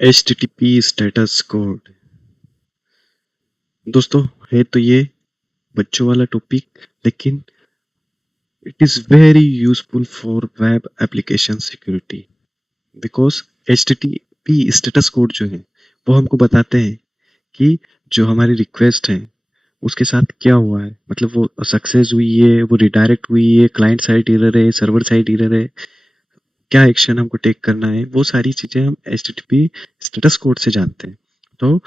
HTTP status code. दोस्तों, है तो ये बच्चों वाला टॉपिक, लेकिन it is very useful for web application security, because HTTP status code जो है वो हमको बताते हैं कि जो हमारी रिक्वेस्ट है उसके साथ क्या हुआ है, मतलब वो सक्सेस हुई है, वो रिडायरेक्ट हुई है, क्लाइंट साइड एरर है, सर्वर साइड एरर है, क्या एक्शन हमको टेक करना है, वो सारी चीजें हम HTTP स्टेटस कोड से जानते हैं। तो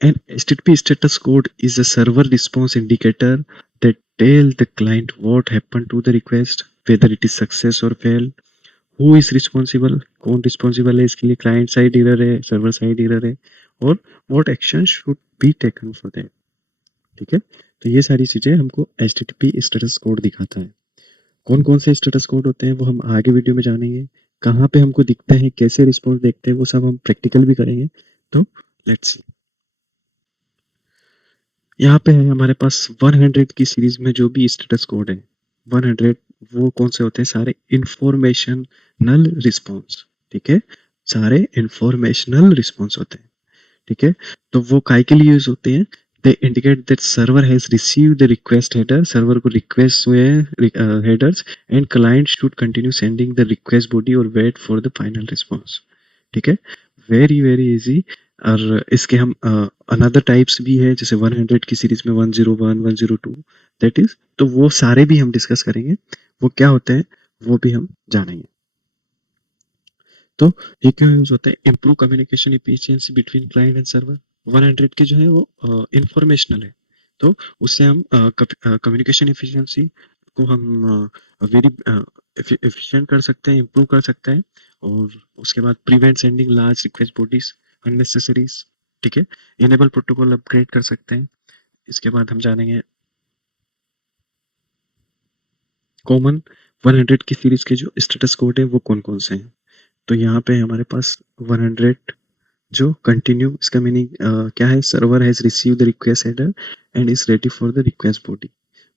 an HTTP status code is a server response indicator that tell the client what happened to the request, whether it is success or fail, who is responsible, कौन responsible है इसके लिए, client side error है, server side error है, और what action should be taken for that। ठीक है, तो ये सारी चीजें हमको HTTP स्टेटस कोड दिखाता है। कौन कौन से स्टेटस कोड होते हैं वो हम आगे वीडियो में जानेंगे, कहाँ पे हमको दिखते हैं, कैसे रिस्पॉन्स देखते हैं, वो सब हम प्रैक्टिकल भी करेंगे। तो लेट्स, यहाँ पे है हमारे पास 100 की सीरीज में जो भी स्टेटस कोड है 100, वो कौन से होते हैं, सारे इंफॉर्मेशनल रिस्पॉन्स। ठीक है, सारे इंफॉर्मेशनल रिस्पॉन्स होते हैं। ठीक है, तो वो काय के लिए यूज होते हैं, they indicate that server has received the request header, server को रिक्वेस्ट हुए हैं headers, and client should continue sending the request body और wait for the final response. ठीक है, वेरी वेरी इजी। और इसके हम अनदर टाइप्स भी है, जैसे 100 की सीरीज में 101 102, दैट इज, तो वो सारे भी हम डिस्कस करेंगे, वो क्या होते हैं वो भी हम जानेंगे। तो ये क्यों यूज होता है, improve communication efficiency between client and server. 100 के जो है वो इंफॉर्मेशनल है, तो उससे हम कम्युनिकेशन इफिशियंसी को हम वेरी एफिशिएंट कर सकते हैं, इम्प्रूव कर सकते हैं। और उसके बाद prevent sending large request bodies unnecessarily. ठीक है, इनेबल प्रोटोकॉल अपग्रेड कर सकते हैं। इसके बाद हम जानेंगे कॉमन 100 की सीरीज के जो स्टेटस कोड है वो कौन कौन से हैं। तो यहाँ पे हमारे पास 100 जो कंटिन्यू, इसका मीनिंग क्या है, server has receive the request header and is ready for the request body.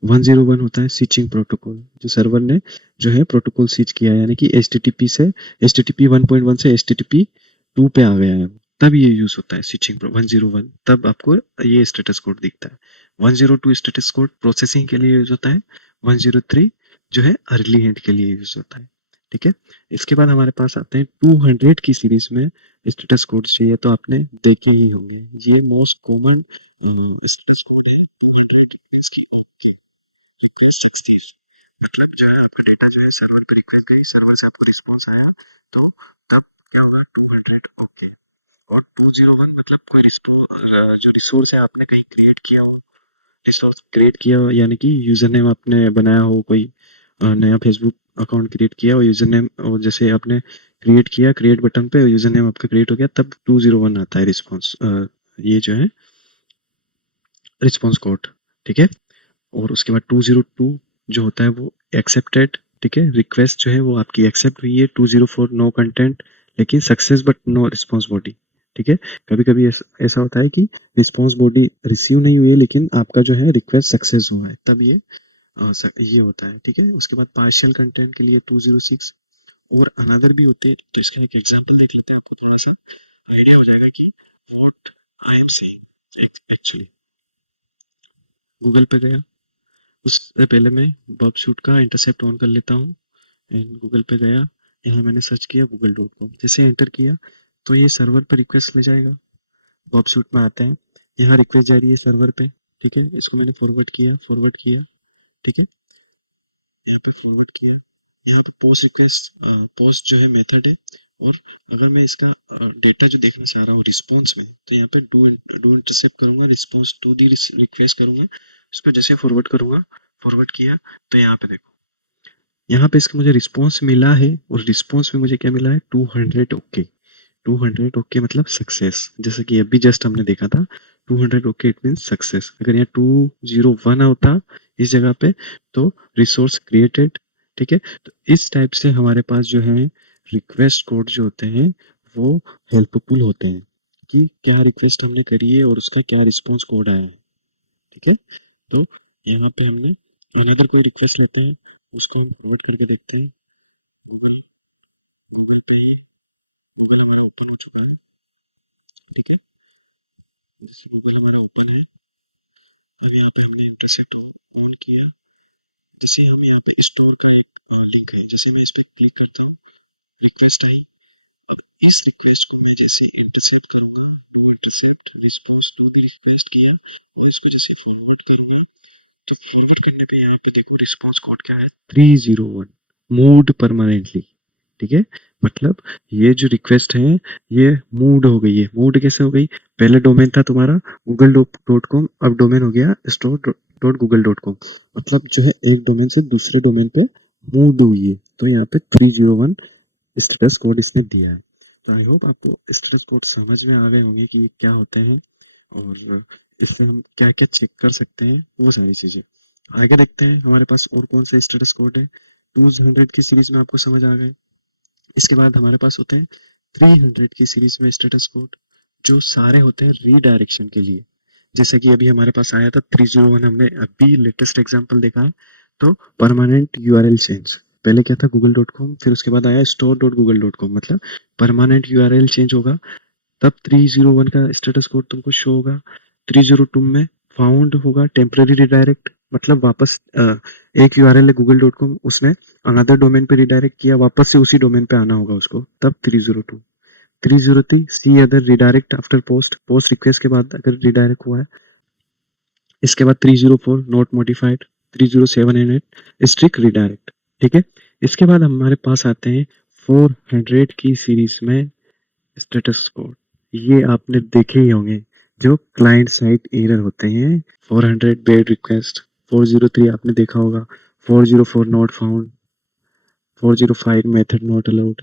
101 होता है स्विचिंग प्रोटोकॉल, जो सर्वर ने जो है प्रोटोकॉल स्विच किया है, यानी कि HTTP से HTTP 1.1 से HTTP 2 पे आ गया है, तब ये यूज होता है स्विचिंग 101, तब आपको ये स्टेटस कोड दिखता है। 102 स्टेटस कोड प्रोसेसिंग के लिए यूज होता है। 103 जो है अर्ली एंड के लिए यूज होता है। ठीक है, इसके बाद हमारे पास आते हैं 200 की सीरीज में स्टेटस कोड चाहिए, तो आपने देखे ही होंगे, ये मोस्ट कॉमन स्टेटस कोड है। 200 इसकी रिक्वेस्ट सक्सेस, मतलब जो है आपका डेटा जो है सर्वर पर रिक्वेस्ट गई, सर्वर से आपको रिस्पॉन्स आया, तो तब क्या होगा, 200 ओके। और 201 मतलब कोई जो रिसोर्स है आपने कहीं क्रिएट किया हो, रिसोर्स क्रिएट किया हो, यानी कि यूजर नेम आपने बनाया हो, कोई नया फेसबुक अकाउंट क्रिएट किया, और यूजर नेम, और जैसे आपने क्रिएट किया, क्रिएट बटन पे यूजर नेम आपका क्रिएट हो गया, तब 201 आता है रिस्पॉन्स, ये जो है रिस्पॉन्स कोड। ठीक है, और उसके बाद 202 जो होता है वो एक्सेप्टेड। ठीक है, रिक्वेस्ट जो है वो आपकी एक्सेप्ट हुई है। 204 नो कंटेंट, लेकिन success but no response body. ठीक है, कभी कभी ऐसा होता है कि रिस्पॉन्स बॉडी रिसीव नहीं हुई है, लेकिन आपका जो है रिक्वेस्ट सक्सेस हुआ है, तब ये होता है। ठीक है, उसके बाद पार्शियल कंटेंट के लिए 206 और अनदर भी होते हैं, तो इसका एक एग्जांपल देख लेते हैं, आपको थोड़ा सा आइडिया हो जाएगा कि what I am saying actually. Google पे गया, उससे पहले मैं बग शूट का इंटरसेप्ट ऑन कर लेता हूँ, एंड गूगल पे गया, यहाँ मैंने सर्च किया google.com, जैसे एंटर किया तो ये सर्वर पे रिक्वेस्ट ले जाएगा। बॉब शूट में आते हैं, यहाँ रिक्वेस्ट जा रही है सर्वर पे। ठीक है, इसको मैंने फॉरवर्ड किया, फॉरवर्ड किया। ठीक है, यहाँ पे फॉरवर्ड किया, यहाँ पे पोस्ट रिक्वेस्ट, पोस्ट जो है मेथड है। और अगर मैं इसका डेटा जो देखना चाह रहा हूँ रिस्पॉन्स में, तो यहाँ पे डू इंटरसेप्ट करूंगा, रिस्पॉन्स टू दी रिक्वेस्ट करूंगा, इसको जैसे फॉरवर्ड करूंगा, फॉरवर्ड किया, तो यहाँ पे देखो, यहाँ पे इसका मुझे रिस्पॉन्स मिला है, और रिस्पॉन्स में मुझे क्या मिला है, 200 ओके। 200 ओके मतलब सक्सेस, जैसे कि अभी जस्ट हमने देखा था, 200 ओके इट मीन सक्सेस। अगर यहाँ 201 होता इस जगह पे, तो रिसोर्स क्रिएटेड। ठीक है, तो इस टाइप से हमारे पास जो है रिक्वेस्ट कोड जो होते हैं वो हेल्पफुल होते हैं, कि क्या रिक्वेस्ट हमने करी है और उसका क्या रिस्पॉन्स कोड आया है। ठीक है, तो यहाँ पे हमने अनदर कोई रिक्वेस्ट लेते हैं, उसको हम फॉरवर्ड करके देखते हैं। गूगल, गूगल पे ही, गूगल हमारा ओपन हो चुका है। ठीक है, जैसे गूगल हमारा ओपन है, अब यहाँ पे हमने इंटरसेप्ट ऑन किया, जैसे हम यहाँ पे स्टोर का एक लिंक है, जैसे मैं इस पर क्लिक करता हूँ, रिक्वेस्ट आई। अब इस रिक्वेस्ट को मैं जैसे इंटरसेप्ट करूंगा, to intercept response to the request किया, और इसको जैसे फॉरवर्ड करूंगा, तो फॉरवर्ड करने पे यहाँ पे देखो रिस्पॉन्स कोड क्या है, 301 मूव्ड परमानेंटली। ठीक है, मतलब ये जो रिक्वेस्ट है ये मूव्ड हो गई है। मूव्ड कैसे हो गई, पहले डोमेन था तुम्हारा google.com, अब डोमेन हो गया store.google.com, मतलब जो है एक डोमेन से दूसरे डोमेन पे मूव्ड हुई है। तो यहाँ पे 301 स्टेटस कोड इसने दिया है। तो आई होप आपको स्टेटस कोड समझ में आ गए होंगे कि क्या होते हैं और इससे हम क्या क्या चेक कर सकते हैं, वो सारी चीज़ें। आगे देखते हैं हमारे पास और कौन से स्टेटस कोड है। 200 की सीरीज में आपको समझ आ गए। इसके बाद हमारे पास होते हैं 300 की सीरीज में स्टेटस कोड, जो सारे होते हैं रीडायरेक्शन के लिए। जैसे कि अभी हमारे पास आया था 301, हमने अभी लेटेस्ट एग्जांपल देखा है। तो परमानेंट यूआरएल चेंज, पहले क्या था google.com, फिर उसके बाद आया store.google.com, मतलब परमानेंट यूआरएल चेंज होगा तब 301 का स्टेटस कोड तुमको शो होगा। 302 में फाउंड होगा टेम्पररी रिडायरेक्ट, मतलब वापस एक यूआरएल है google.com, उसने अनदर डोमेन पे रिडायरेक्ट किया, वापस से उसी डोमेन पे आना होगा उसको, तब 302। 303 see other redirect after post, post request के बाद अगर रिडायरेक्ट हुआ है। इसके बाद 304 not modified, 307 and strict redirect. ठीक है, इसके बाद हमारे पास आते हैं 400 की सीरीज में स्टेटस कोड। ये आपने देखे ही होंगे, जो क्लाइंट साइड एरर होते हैं। 400 बेड रिक्वेस्ट, 403 आपने देखा होगा, 404 not found, 405 method not allowed.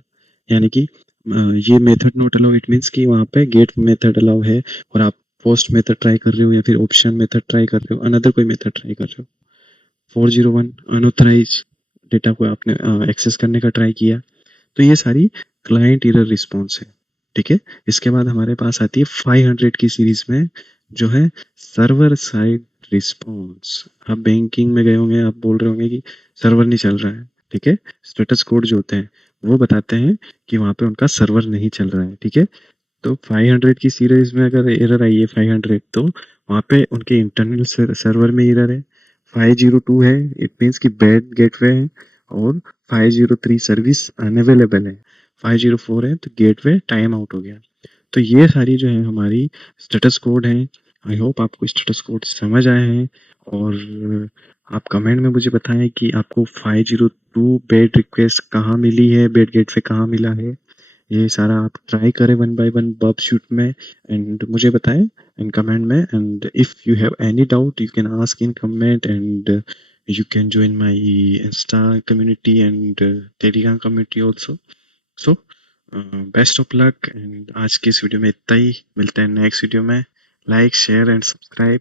यानी कि ये method not allow, it means कि वहाँ पे गेट मेथड अलाउ है और आप पोस्ट मेथड ट्राई कर रहे हो या फिर ऑप्शन मेथड ट्राई कर रहे हो, अनदर कोई मेथड ट्राई कर रहे हो। 401 अनऑथराइज डेटा को आपने एक्सेस करने का ट्राई किया। तो ये सारी क्लाइंट एरर रिस्पॉन्स है। ठीक है, इसके बाद हमारे पास आती है 500 की सीरीज में, जो है सर्वर साइड रिस्पॉन्स। आप बैंकिंग में गए होंगे, आप बोल रहे होंगे कि सर्वर नहीं चल रहा है। ठीक है, स्टेटस कोड जो होते हैं वो बताते हैं कि वहाँ पे उनका सर्वर नहीं चल रहा है। ठीक है, तो 500 की सीरीज में अगर एरर आई है 500, तो वहाँ पे उनके इंटरनल सर्वर में एरर है। 502 है, इट मीन्स कि बैड गेटवे है, और 503 सर्विस अनअवेलेबल है। 504 है तो गेटवे टाइम आउट हो गया। तो ये सारी जो है हमारी स्टेटस कोड है। आई होप आपको स्टेटस कोड समझ आए हैं, और आप कमेंट में मुझे बताएं कि आपको 502 बेड रिक्वेस्ट कहाँ मिली है, बेड गेटवे कहाँ मिला है। ये सारा आप ट्राई करें वन बाय वन बब शूट में, एंड मुझे बताएं इन कमेंट में। And if you have any doubt you can ask in comment, and you can join my Insta community and Telegram community also. So best of luck, and आज के इस video में इतना ही। मिलते हैं नेक्स्ट वीडियो में। Like share and subscribe.